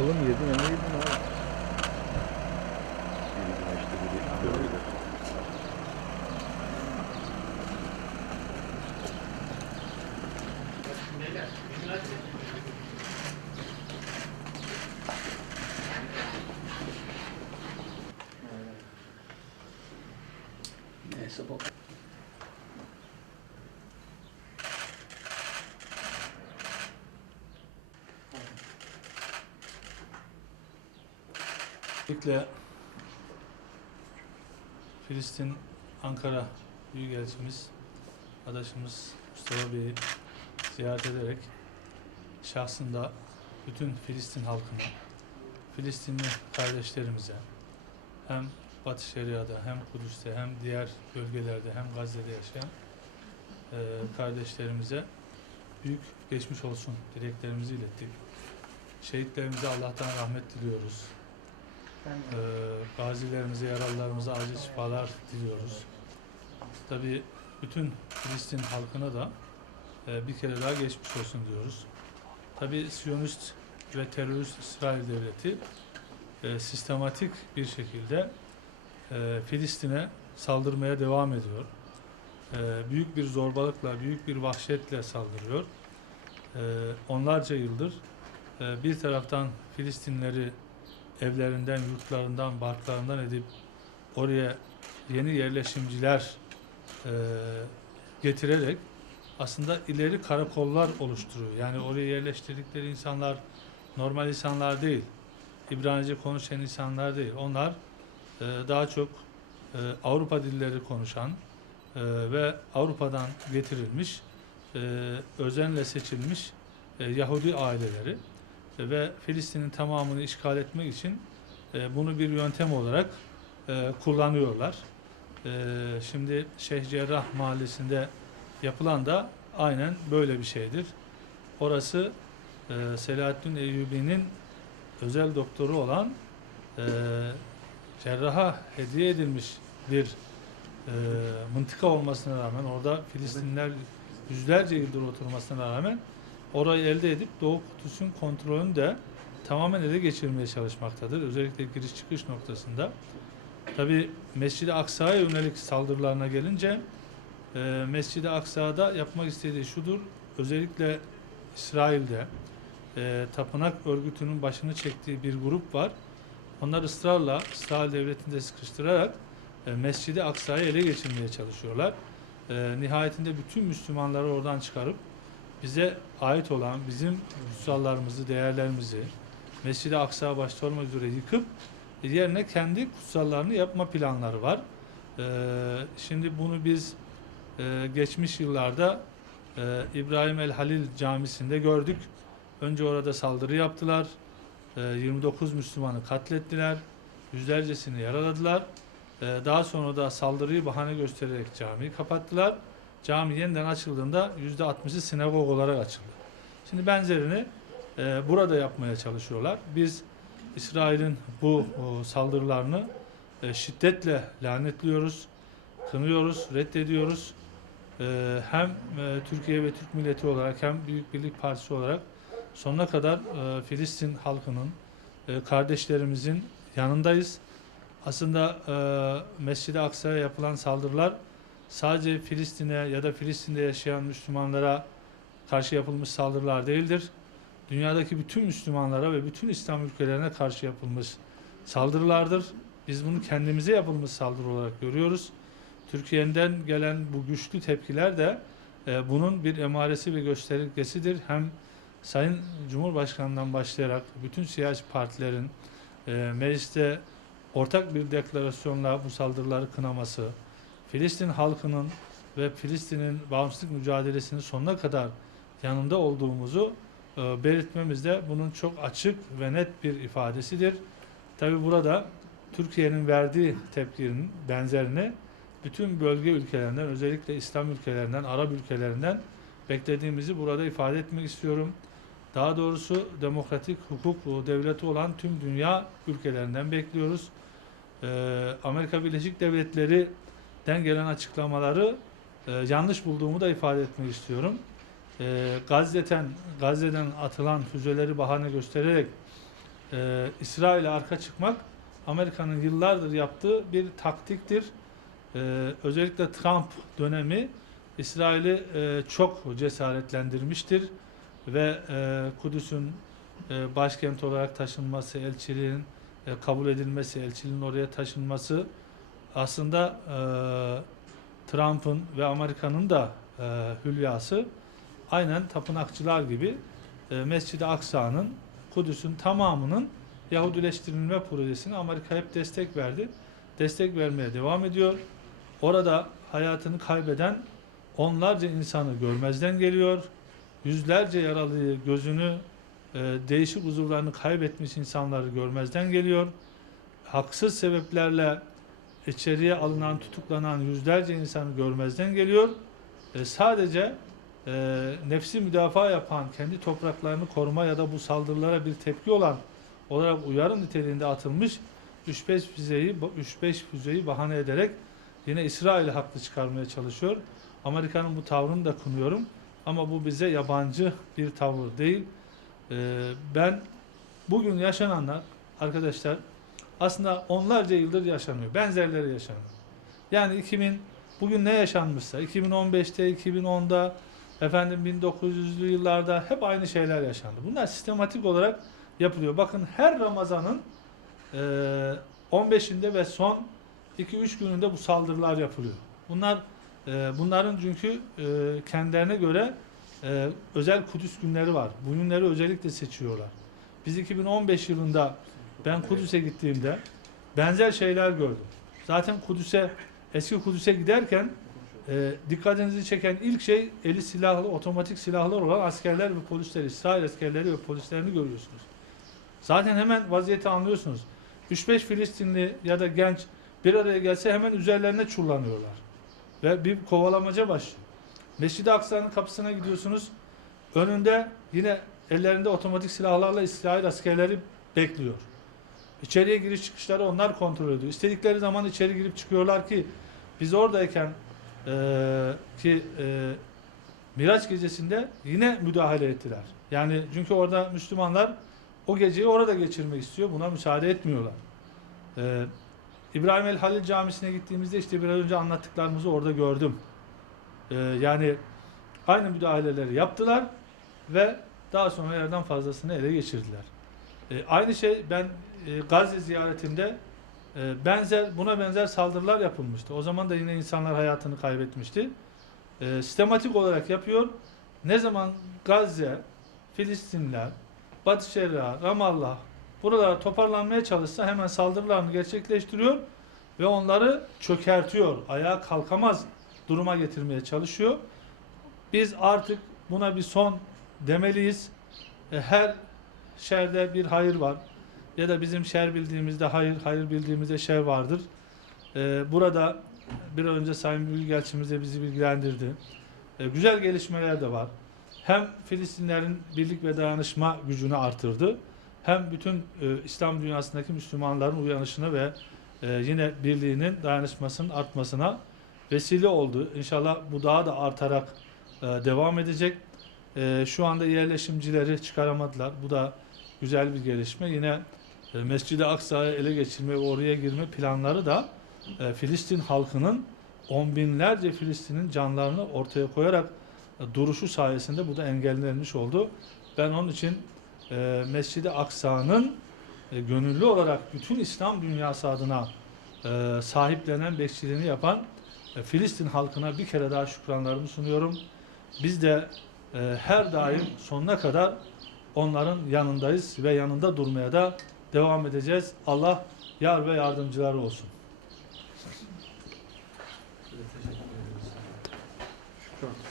Bakalım yedin ya ne yedin Özellikle Filistin Ankara Büyükelçimiz adaşımız Mustafa Bey'i ziyaret ederek şahsında bütün Filistin halkına, Filistinli kardeşlerimize hem Batı Şeria'da hem Kudüs'te hem diğer bölgelerde hem Gazze'de yaşayan eee, kardeşlerimize büyük geçmiş olsun dileklerimizi ilettik. Şehitlerimize Allah'tan rahmet diliyoruz. Ee, gazilerimize, yaralılarımıza acil şifalar diliyoruz. Tabii bütün Filistin halkına da e, bir kere daha geçmiş olsun diyoruz. Tabii Siyonist ve terörist İsrail devleti e, sistematik bir şekilde e, Filistin'e saldırmaya devam ediyor. E, büyük bir zorbalıkla, büyük bir vahşetle saldırıyor. E, onlarca yıldır e, bir taraftan Filistinleri evlerinden, yurtlarından, barklarından edip oraya yeni yerleşimciler e, getirerek aslında ileri karakollar oluşturuyor. Yani oraya yerleştirdikleri insanlar normal insanlar değil. İbranice konuşan insanlar değil. Onlar e, daha çok e, Avrupa dilleri konuşan e, ve Avrupa'dan getirilmiş e, özenle seçilmiş e, Yahudi aileleri ve Filistin'in tamamını işgal etmek için e, bunu bir yöntem olarak e, kullanıyorlar. E, şimdi Şeyh Cerrah Mahallesi'nde yapılan da aynen böyle bir şeydir. Orası e, Selahaddin Eyyubi'nin özel doktoru olan e, cerraha hediye edilmiş bir e, mıntıka olmasına rağmen orada Filistinler yüzlerce yıldır oturmasına rağmen orayı elde edip Doğu Kudüs'ün kontrolünü de tamamen ele geçirmeye çalışmaktadır. Özellikle giriş çıkış noktasında. Tabi Mescid-i Aksa'ya yönelik saldırılarına gelince e, Mescid-i Aksa'da yapmak istediği şudur. Özellikle İsrail'de e, tapınak örgütünün başını çektiği bir grup var. Onlar ısrarla İsrail devletini de sıkıştırarak e, Mescid-i Aksa'yı ele geçirmeye çalışıyorlar. E, nihayetinde bütün Müslümanları oradan çıkarıp bize ait olan bizim kutsallarımızı, değerlerimizi Mescid-i Aksa başta olmak üzere yıkıp yerine kendi kutsallarını yapma planları var. Ee, şimdi bunu biz e, geçmiş yıllarda e, İbrahim el Halil Camisi'nde gördük. Önce orada saldırı yaptılar. E, 29 Müslümanı katlettiler. Yüzlercesini yaraladılar. E, daha sonra da saldırıyı bahane göstererek camiyi kapattılar. Cami yeniden açıldığında yüzde 60'ı sinagog olarak açıldı. Şimdi benzerini e, burada yapmaya çalışıyorlar. Biz İsrail'in bu o, saldırılarını e, şiddetle lanetliyoruz, kınıyoruz, reddediyoruz. E, hem e, Türkiye ve Türk milleti olarak hem Büyük Birlik Partisi olarak sonuna kadar e, Filistin halkının, e, kardeşlerimizin yanındayız. Aslında e, Mescid-i Aksa'ya yapılan saldırılar sadece Filistin'e ya da Filistin'de yaşayan Müslümanlara karşı yapılmış saldırılar değildir. Dünyadaki bütün Müslümanlara ve bütün İslam ülkelerine karşı yapılmış saldırılardır. Biz bunu kendimize yapılmış saldırı olarak görüyoruz. Türkiye'den gelen bu güçlü tepkiler de e, bunun bir emaresi ve göstergesidir. Hem Sayın Cumhurbaşkanı'ndan başlayarak bütün siyasi partilerin e, mecliste ortak bir deklarasyonla bu saldırıları kınaması, Filistin halkının ve Filistin'in bağımsızlık mücadelesinin sonuna kadar yanında olduğumuzu e, belirtmemiz de bunun çok açık ve net bir ifadesidir. Tabi burada Türkiye'nin verdiği tepkinin benzerini bütün bölge ülkelerinden, özellikle İslam ülkelerinden, Arap ülkelerinden beklediğimizi burada ifade etmek istiyorum. Daha doğrusu demokratik hukuk devleti olan tüm dünya ülkelerinden bekliyoruz. Ee, Amerika Birleşik Devletleri'den gelen açıklamaları e, yanlış bulduğumu da ifade etmek istiyorum. Ee, Gazze'den, Gazze'den atılan füzeleri bahane göstererek e, İsrail'e arka çıkmak Amerika'nın yıllardır yaptığı bir taktiktir. E, özellikle Trump dönemi İsrail'i e, çok cesaretlendirmiştir ve e, Kudüs'ün e, başkent olarak taşınması, elçiliğin e, kabul edilmesi, elçiliğin oraya taşınması aslında e, Trump'ın ve Amerika'nın da e, hülyası aynen tapınakçılar gibi e, Mescid-i Aksa'nın Kudüs'ün tamamının Yahudileştirilme projesine Amerika hep destek verdi. Destek vermeye devam ediyor. Orada hayatını kaybeden onlarca insanı görmezden geliyor. Yüzlerce yaralıyı, gözünü, e, değişik uzuvlarını kaybetmiş insanları görmezden geliyor. Haksız sebeplerle içeriye alınan, tutuklanan yüzlerce insanı görmezden geliyor. E, sadece e, nefsi müdafaa yapan, kendi topraklarını koruma ya da bu saldırılara bir tepki olan olarak uyarı niteliğinde atılmış 3-5 füzeyi 3-5 füzeyi bahane ederek yine İsrail'i haklı çıkarmaya çalışıyor. Amerika'nın bu tavrını da kınıyorum. Ama bu bize yabancı bir tavır değil. Ee, ben bugün yaşananlar arkadaşlar aslında onlarca yıldır yaşanıyor. Benzerleri yaşanıyor. Yani 2000 bugün ne yaşanmışsa 2015'te, 2010'da efendim 1900'lü yıllarda hep aynı şeyler yaşandı. Bunlar sistematik olarak yapılıyor. Bakın her Ramazan'ın e, 15'inde ve son 2-3 gününde bu saldırılar yapılıyor. Bunlar e, bunların çünkü e, kendilerine göre e, özel Kudüs günleri var. Bu günleri özellikle seçiyorlar. Biz 2015 yılında ben Kudüs'e gittiğimde benzer şeyler gördüm. Zaten Kudüs'e eski Kudüs'e giderken e, dikkatinizi çeken ilk şey eli silahlı, otomatik silahlar olan askerler ve polisler, İsrail askerleri ve polislerini görüyorsunuz. Zaten hemen vaziyeti anlıyorsunuz. 3-5 Filistinli ya da genç bir araya gelse hemen üzerlerine çullanıyorlar. Ve bir kovalamaca başlıyor. Mescid-i Aksa'nın kapısına gidiyorsunuz. Önünde yine ellerinde otomatik silahlarla İsrail askerleri bekliyor. İçeriye giriş çıkışları onlar kontrol ediyor. İstedikleri zaman içeri girip çıkıyorlar ki biz oradayken eee, ki eee Miraç gecesinde yine müdahale ettiler. Yani çünkü orada Müslümanlar o geceyi orada geçirmek istiyor. Buna müsaade etmiyorlar. Ee, İbrahim el Halil Camisi'ne gittiğimizde işte biraz önce anlattıklarımızı orada gördüm. Ee, yani aynı müdahaleleri yaptılar ve daha sonra yerden fazlasını ele geçirdiler. Ee, aynı şey ben e, Gazze ziyaretimde e, benzer buna benzer saldırılar yapılmıştı. O zaman da yine insanlar hayatını kaybetmişti. Ee, sistematik olarak yapıyor. Ne zaman Gazze, Filistinler, Batı Şeria, Ramallah buralara toparlanmaya çalışsa hemen saldırılarını gerçekleştiriyor ve onları çökertiyor. Ayağa kalkamaz duruma getirmeye çalışıyor. Biz artık buna bir son demeliyiz. E, Her şerde bir hayır var. Ya da bizim şer bildiğimizde hayır, hayır bildiğimizde şer vardır. E, Burada bir önce Sayın Büyükelçimiz de bizi bilgilendirdi. E, Güzel gelişmeler de var hem Filistinlerin birlik ve dayanışma gücünü artırdı hem bütün e, İslam dünyasındaki Müslümanların uyanışına ve e, yine birliğinin dayanışmasının artmasına vesile oldu. İnşallah bu daha da artarak e, devam edecek. E, şu anda yerleşimcileri çıkaramadılar. Bu da güzel bir gelişme. Yine e, Mescid-i Aksa'yı ele geçirme ve oraya girme planları da e, Filistin halkının on binlerce Filistin'in canlarını ortaya koyarak duruşu sayesinde bu da engellenmiş oldu. Ben onun için e, Mescid-i Aksa'nın e, gönüllü olarak bütün İslam dünyası adına e, sahiplenen bekçiliğini yapan e, Filistin halkına bir kere daha şükranlarımı sunuyorum. Biz de e, her daim sonuna kadar onların yanındayız ve yanında durmaya da devam edeceğiz. Allah yar ve yardımcıları olsun. Teşekkür ederiz. Şükran.